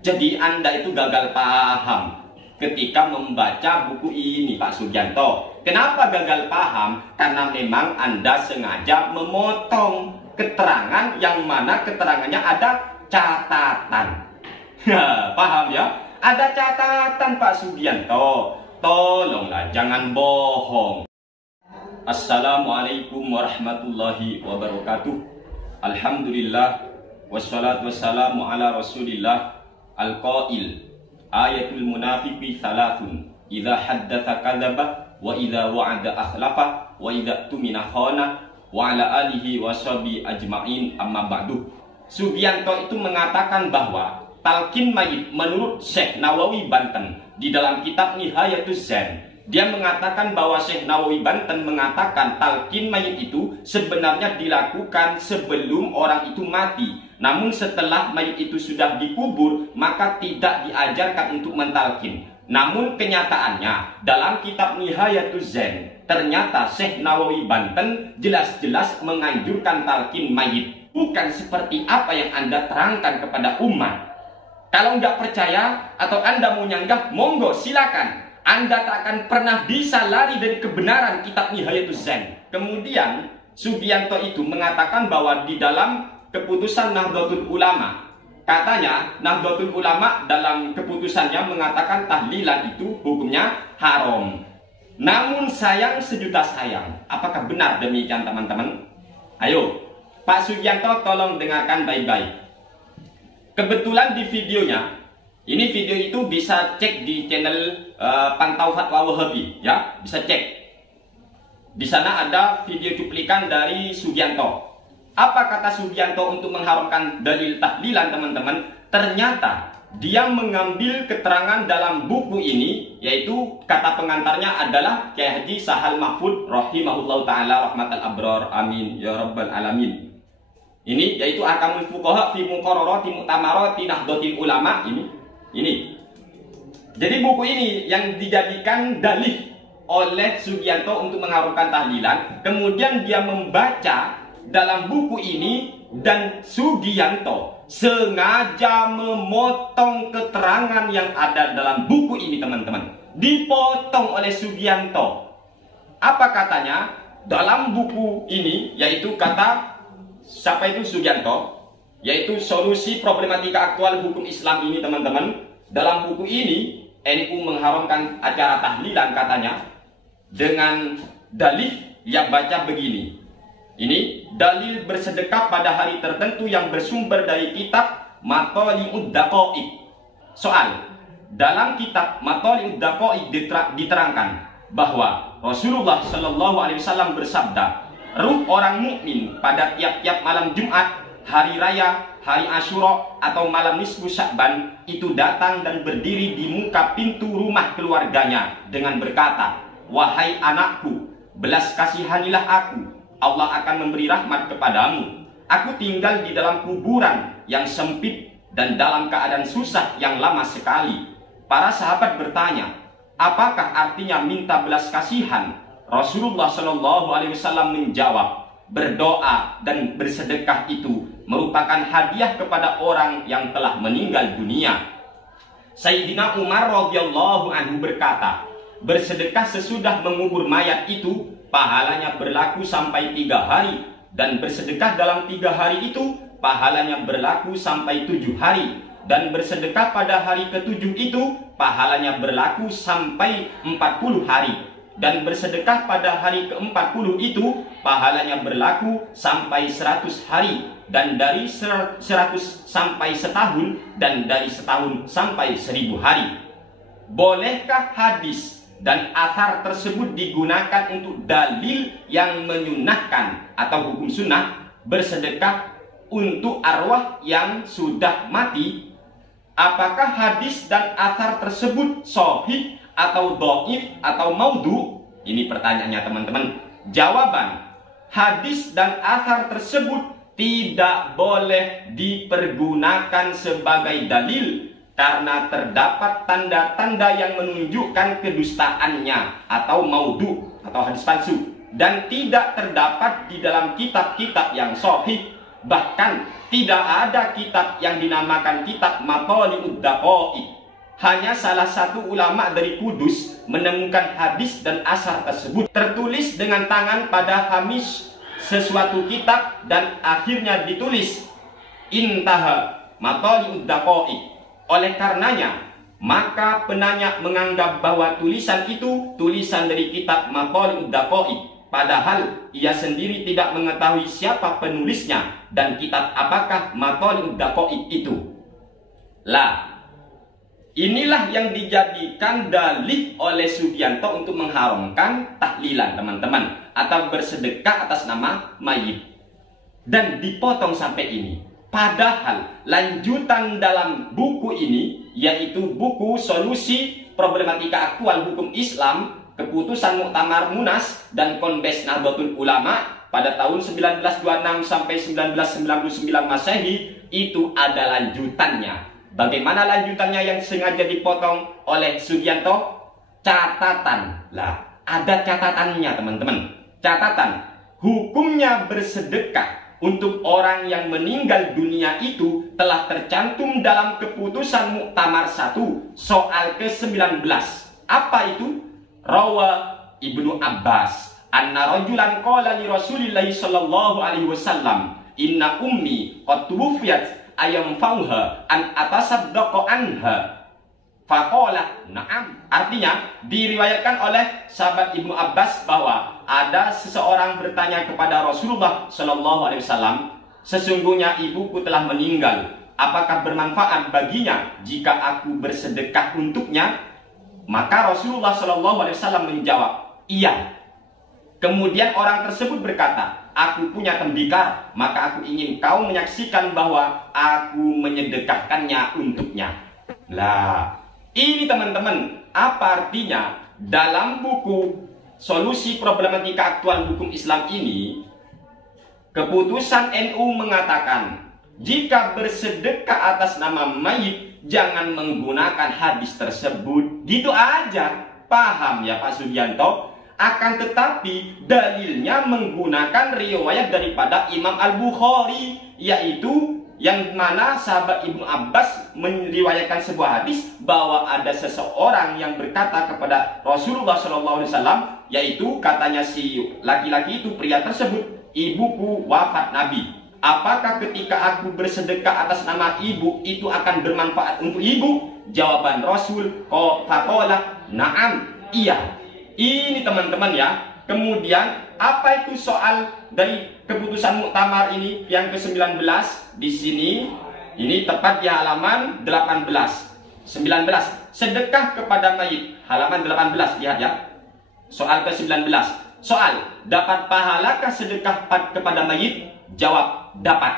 Jadi Anda itu gagal paham ketika membaca buku ini, Pak Sugianto. Kenapa gagal paham? Karena memang Anda sengaja memotong keterangan yang mana keterangannya ada catatan. Paham ya? Ada catatan, Pak Sugianto. Tolonglah jangan bohong. Assalamualaikum warahmatullahi wabarakatuh. Alhamdulillah wassalatu wassalamu ala Rasulillah. Al-qail ayatul munafiqi thalathun idza haddatsa kadzaba wa idza wa'ada akhlafa wa idza tumina khana wa ala alihi washabi ajmain amma ba'du. Sugianto itu mengatakan bahwa talqin mayit menurut Syekh Nawawi Banten di dalam kitab Nihayatuz Zen, dia mengatakan bahwa Syekh Nawawi Banten mengatakan talqin mayit itu sebenarnya dilakukan sebelum orang itu mati. Namun setelah mayit itu sudah dikubur, maka tidak diajarkan untuk mentalkin. Namun kenyataannya dalam kitab Nihayatuz Zen, ternyata Syekh Nawawi Banten jelas-jelas menganjurkan talqin mayit. Bukan seperti apa yang Anda terangkan kepada umat. Kalau nggak percaya atau Anda mau nyanggah, monggo silakan. Anda tak akan pernah bisa lari dari kebenaran kitab Nihayatuz Zen. Kemudian Sugianto itu mengatakan bahwa di dalam keputusan Nahdlatul Ulama, katanya Nahdlatul Ulama dalam keputusannya mengatakan tahlilan itu hukumnya haram. Namun sayang sejuta sayang, apakah benar demikian teman-teman? Ayo Pak Sugianto tolong dengarkan baik-baik. Kebetulan di videonya, ini video itu bisa cek di channel Pantau Fatwa Wahabi, ya, bisa cek. Di sana ada video cuplikan dari Sugianto. Apa kata Sugianto untuk mengharamkan dalil tahlilan, teman-teman? Ternyata dia mengambil keterangan dalam buku ini, yaitu kata pengantarnya adalah Kyai Haji Sahal Mahfud rahimahullahu taala rahmatal abrar, amin ya rabbal alamin. Ini yaitu Ahkamul Fuqaha fi Muqarrarati Mu'tamarati Nahdlatul Ulama ini. Jadi buku ini yang dijadikan dalih oleh Sugianto untuk mengharamkan tahlilan. Kemudian dia membaca dalam buku ini dan Sugianto sengaja memotong keterangan yang ada dalam buku ini, teman-teman. Dipotong oleh Sugianto. Apa katanya? Dalam buku ini, yaitu kata siapa itu Sugianto, yaitu solusi problematika aktual hukum Islam ini, teman-teman. Dalam buku ini NU mengharamkan acara tahlilan, katanya, dengan dalih yang baca begini. Ini dalil bersedekah pada hari tertentu yang bersumber dari kitab Matali'ud Daqaiq. Soal, dalam kitab Matali'ud Daqaiq diterangkan bahwa Rasulullah Shallallahu Alaihi Wasallam bersabda, ruh orang mukmin pada tiap-tiap malam Jumat, hari raya, hari Asyura atau malam nisfu Sya'ban itu datang dan berdiri di muka pintu rumah keluarganya dengan berkata, wahai anakku, belas kasihanilah aku, Allah akan memberi rahmat kepadamu. Aku tinggal di dalam kuburan yang sempit dan dalam keadaan susah yang lama sekali. Para sahabat bertanya, apakah artinya minta belas kasihan? Rasulullah Shallallahu Alaihi Wasallam menjawab, berdoa dan bersedekah itu merupakan hadiah kepada orang yang telah meninggal dunia. Sayyidina Umar radhiyallahu anhu berkata, bersedekah sesudah mengubur mayat itu pahalanya berlaku sampai 3 hari, dan bersedekah dalam 3 hari itu pahalanya berlaku sampai 7 hari, dan bersedekah pada hari ke-7 itu pahalanya berlaku sampai 40 hari, dan bersedekah pada hari ke-40 itu pahalanya berlaku sampai 100 hari, dan dari 100 sampai setahun, dan dari setahun sampai 1000 hari. Bolehkah hadis dan athar tersebut digunakan untuk dalil yang menyunahkan atau hukum sunnah bersedekah untuk arwah yang sudah mati? Apakah hadis dan athar tersebut sahih atau dhaif atau maudhu? Ini pertanyaannya, teman-teman. Jawaban, hadis dan athar tersebut tidak boleh dipergunakan sebagai dalil karena terdapat tanda-tanda yang menunjukkan kedustaannya atau maudhu atau hadis palsu, dan tidak terdapat di dalam kitab-kitab yang sahih. Bahkan tidak ada kitab yang dinamakan kitab Mathali'ud Daqaiq. Hanya salah satu ulama dari Kudus menemukan hadis dan asar tersebut tertulis dengan tangan pada hamish sesuatu kitab dan akhirnya ditulis intaha Mathali'ud Daqaiq. Oleh karenanya, maka penanya menganggap bahwa tulisan itu tulisan dari kitab Mathali'ud Daqaiq, padahal ia sendiri tidak mengetahui siapa penulisnya dan kitab apakah Mathali'ud Daqaiq itu. Inilah yang dijadikan dalih oleh Sugianto untuk mengharamkan tahlilan, teman-teman, atau bersedekah atas nama mayit. Dan dipotong sampai ini. Padahal lanjutan dalam buku ini, yaitu buku Solusi Problematika Aktual Hukum Islam, Keputusan Muktamar Munas dan Konbes Nahdlatul Ulama pada tahun 1926 sampai 1999 Masehi, itu ada lanjutannya. Bagaimana lanjutannya yang sengaja dipotong oleh Sugianto? Catatan. Ada catatannya, teman-teman. Catatan. Hukumnya bersedekah untuk orang yang meninggal dunia itu telah tercantum dalam keputusan Muktamar 1 soal ke-19. Apa itu? Rawa Ibnu Abbas anna rajulan qala li Rasulillahi sallallahu alaihi wasallam inna ummi qad tuwfiyat ayam fauha an atasaddaqa anha faqala na'am. Artinya diriwayatkan oleh sahabat Ibnu Abbas bahwa ada seseorang bertanya kepada Rasulullah Shallallahu Alaihi Wasallam, sesungguhnya ibuku telah meninggal, apakah bermanfaat baginya jika aku bersedekah untuknya? Maka Rasulullah Shallallahu Alaihi Wasallam menjawab, iya. Kemudian orang tersebut berkata, aku punya tembikar, maka aku ingin kau menyaksikan bahwa aku menyedekahkannya untuknya. Ini teman-teman, apa artinya? Dalam buku Solusi Problematika Aktual Hukum Islam ini, keputusan NU mengatakan, jika bersedekah atas nama mayit, jangan menggunakan hadis tersebut. Gitu aja. Paham ya Pak Sugianto? Akan tetapi dalilnya menggunakan riwayat daripada Imam Al-Bukhari, yaitu yang mana sahabat Ibnu Abbas meriwayatkan sebuah hadis bahwa ada seseorang yang berkata kepada Rasulullah SAW, yaitu katanya si laki-laki itu, pria tersebut, ibuku wafat Nabi, apakah ketika aku bersedekah atas nama ibu itu akan bermanfaat untuk ibu? Jawaban Rasul, faqala na'am, iya. Ini teman-teman ya. Kemudian apa itu soal dari keputusan muktamar ini yang ke-19 di sini? Ini tepat di halaman 18. 19. Sedekah kepada mayit. Halaman 18, lihat ya. Soal ke-19. Soal, dapat pahalakah sedekah kepada mayit? Jawab, dapat.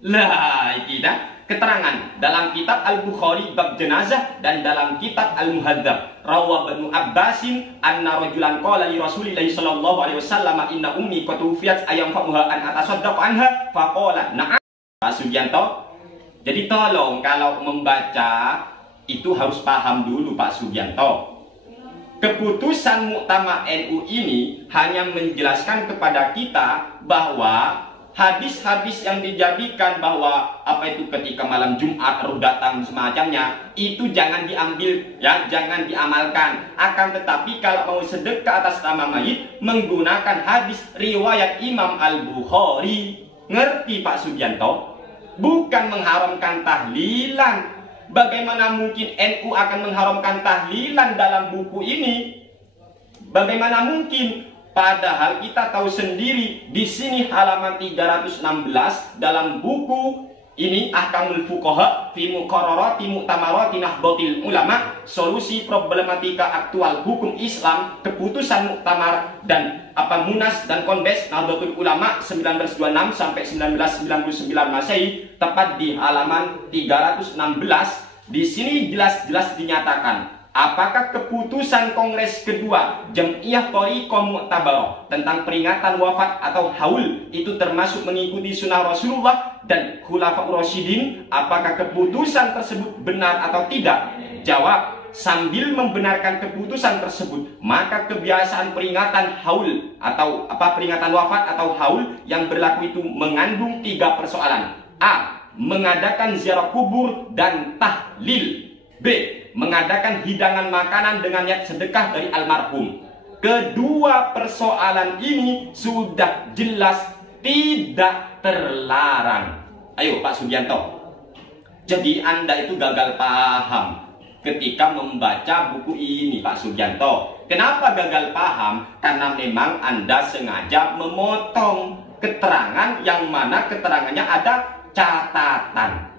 Ini dah. Keterangan dalam kitab Al-Bukhari bab jenazah dan dalam kitab Al-Muhadzab. Rawa Ibnu Abbasin anna rajulan qala li Rasulillahi sallallahu alaihi wasallam inna ummi qad tuwfiyat ayam fa'uha an atasaddaq anha faqala na'am. Pak Sugianto, jadi tolong kalau membaca itu harus paham dulu Pak Sugianto. Keputusan Muktamar NU ini hanya menjelaskan kepada kita bahwa hadis-hadis yang dijadikan bahwa apa itu ketika malam Jumat roh datang semacamnya, itu jangan diambil ya, jangan diamalkan. Akan tetapi kalau mau sedekah atas nama mayit menggunakan hadis riwayat Imam Al-Bukhari. Ngerti Pak Sugianto? Bukan mengharamkan tahlilan. Bagaimana mungkin NU akan mengharamkan tahlilan dalam buku ini? Bagaimana mungkin? Padahal kita tahu sendiri di sini halaman 316 dalam buku ini Ahkamul Fuqaha fi Muqarrarati Mu'tamarati Nahdlatul Ulama, Solusi Problematika Aktual Hukum Islam, Keputusan Muktamar dan Munas dan Konbes Nahdlatul Ulama 1926 sampai 1999 Masehi, tepat di halaman 316. Di sini jelas-jelas dinyatakan apakah keputusan Kongres kedua Jam'iyah Thariqah Mu'tabarah tentang peringatan wafat atau haul itu termasuk mengikuti sunnah Rasulullah dan Khulafaur Rasyidin? Apakah keputusan tersebut benar atau tidak? Jawab, sambil membenarkan keputusan tersebut, maka kebiasaan peringatan haul atau peringatan wafat atau haul yang berlaku itu mengandung 3 persoalan. A. Mengadakan ziarah kubur dan tahlil. B. Mengadakan hidangan makanan dengan niat sedekah dari almarhum. Kedua persoalan ini sudah jelas tidak terlarang. Ayo Pak Sugianto. Jadi Anda itu gagal paham ketika membaca buku ini Pak Sugianto. Kenapa gagal paham? Karena memang Anda sengaja memotong keterangan yang mana keterangannya ada catatan.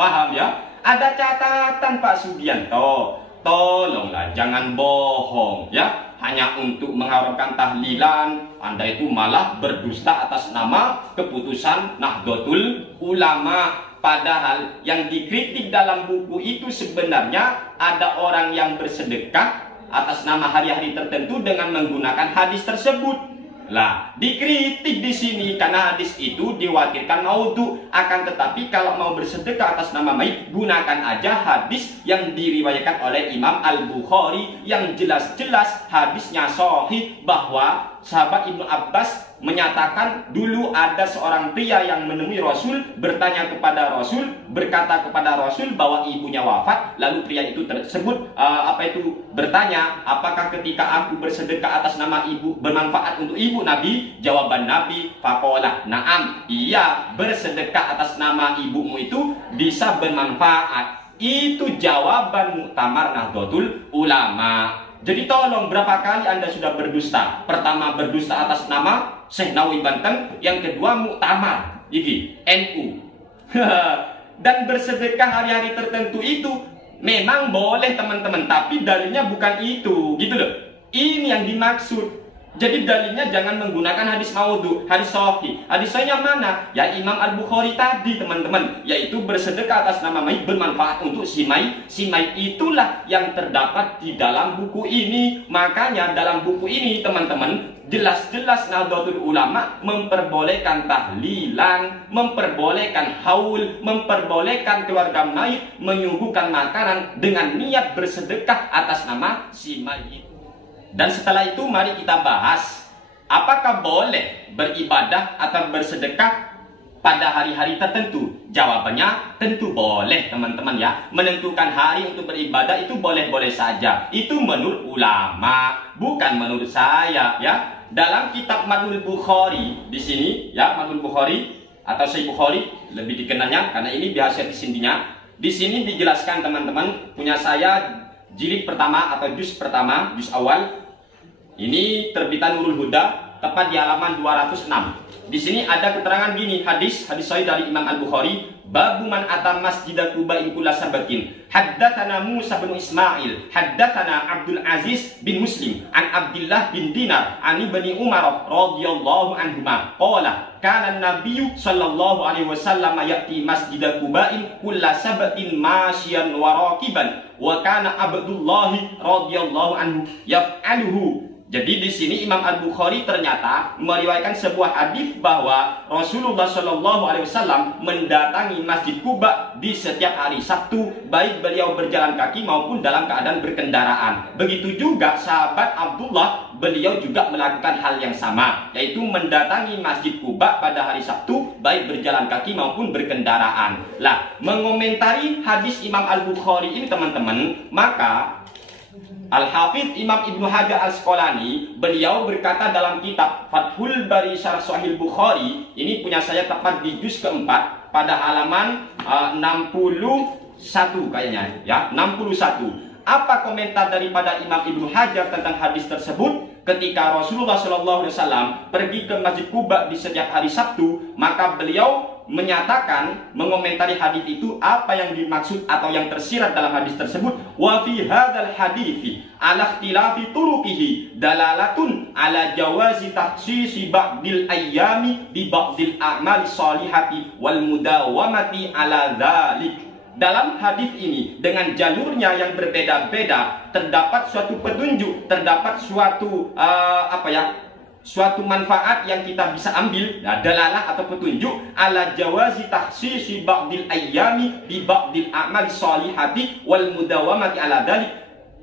Paham ya? Ada catatan Pak Sugianto. Tolonglah jangan bohong ya. Hanya untuk mengharapkan tahlilan, Anda itu malah berdusta atas nama keputusan Nahdlatul Ulama. Padahal yang dikritik dalam buku itu sebenarnya ada orang yang bersedekah atas nama hari-hari tertentu dengan menggunakan hadis tersebut. Lah, dikritik di sini karena hadis itu diwakilkan maudhu. Akan tetapi kalau mau bersedekah atas nama mayit, gunakan aja hadis yang diriwayatkan oleh Imam Al-Bukhari yang jelas-jelas hadisnya sahih, bahwa sahabat Ibnu Abbas menyatakan dulu ada seorang pria yang menemui Rasul, bertanya kepada Rasul, berkata kepada Rasul bahwa ibunya wafat. Lalu pria itu tersebut bertanya, apakah ketika aku bersedekah atas nama ibu bermanfaat untuk ibu Nabi? Jawaban Nabi, faqala na'am, iya, bersedekah atas nama ibumu itu bisa bermanfaat. Itu jawaban muktamar Nahdlatul Ulama. Jadi tolong, berapa kali Anda sudah berdusta? Pertama berdusta atas nama Syekh Nawawi Banten, yang kedua muktamar ini NU. Dan bersedekah hari-hari tertentu itu memang boleh teman-teman, tapi dalilnya bukan itu, gitu loh. Ini yang dimaksud. Jadi dalilnya jangan menggunakan hadis maudhu, hadis sahih. Hadis sahihnya mana? Ya Imam Al-Bukhari tadi teman-teman, yaitu bersedekah atas nama mayit bermanfaat untuk si mayit. Si mayit itulah yang terdapat di dalam buku ini. Makanya dalam buku ini teman-teman, jelas-jelas Nahdlatul Ulama memperbolehkan tahlilan, memperbolehkan haul, memperbolehkan keluarga mayit menyuguhkan makanan dengan niat bersedekah atas nama si mayit. Dan setelah itu mari kita bahas, apakah boleh beribadah atau bersedekah pada hari-hari tertentu? Jawabannya tentu boleh teman-teman ya. Menentukan hari untuk beribadah itu boleh-boleh saja. Itu menurut ulama, bukan menurut saya ya. Dalam kitab Madhul Bukhari di sini ya, Madhul Bukhari atau Sahih Bukhari lebih dikenalnya karena ini biasa disindinya. Di sini dijelaskan teman-teman, punya saya jilid pertama atau juz pertama, juz awal. Ini terbitan Nurul Huda, tepat di halaman 206. Di sini ada keterangan gini, hadis sahih dari Imam Al-Bukhari, babu man atam masjid Quba in kulla sabatin. Haddatsana Musa bin Ismail, haddatsana Abdul Aziz bin Muslim, an Abdullah bin Dinar, an Ibni Umar radhiyallahu anhuma, qala kana an-nabiy sallallahu alaihi wasallam ya'ti masjid Quba in kulla sabatin masyian wa raqiban, wa kana Abdullah radhiyallahu anhu yaf'aluhu. Jadi di sini Imam Al-Bukhari ternyata meriwayatkan sebuah hadis bahwa Rasulullah Shallallahu Alaihi Wasallam mendatangi Masjid Quba di setiap hari Sabtu, baik beliau berjalan kaki maupun dalam keadaan berkendaraan. Begitu juga sahabat Abdullah, beliau juga melakukan hal yang sama, yaitu mendatangi Masjid Quba pada hari Sabtu, baik berjalan kaki maupun berkendaraan. Lah, mengomentari hadis Imam Al-Bukhari ini teman-teman, maka Al-Hafidh Imam Ibnu Hajar Al-Asqalani, beliau berkata dalam kitab Fathul Bari Syarah Sahih Bukhari, ini punya saya tepat di juz keempat pada halaman 61 kayaknya ya, 61. Apa komentar daripada Imam Ibnu Hajar tentang hadis tersebut? Ketika Rasulullah SAW pergi ke Masjid Quba di setiap hari Sabtu, maka beliau menyatakan, mengomentari hadis itu apa yang dimaksud atau yang tersirat dalam hadis tersebut. Wa fi hadzal hadithi ala ikhtilafi turuqihi dalalatun ala jawazi takhsisi ba'dil ayyami bi ba'dil a'mali shalihati wal mudawamati ala dzalik. Dalam hadis ini dengan jalurnya yang berbeda-beda terdapat suatu petunjuk, terdapat suatu suatu manfaat yang kita bisa ambil, dalalah atau petunjuk ala jawazi takhsisi ba'dil ayyami bi ba'dil a'mali sholihati wal mudawamati ala dzalik.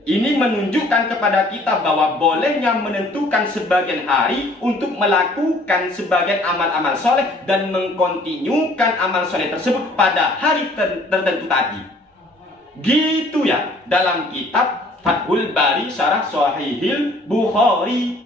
Ini menunjukkan kepada kita bahwa bolehnya menentukan sebagian hari untuk melakukan sebagian amal-amal soleh dan mengkontinyukan amal soleh tersebut pada hari tertentu tadi. Gitu ya, dalam kitab Fathul Bari Syarah Sahihil Bukhari.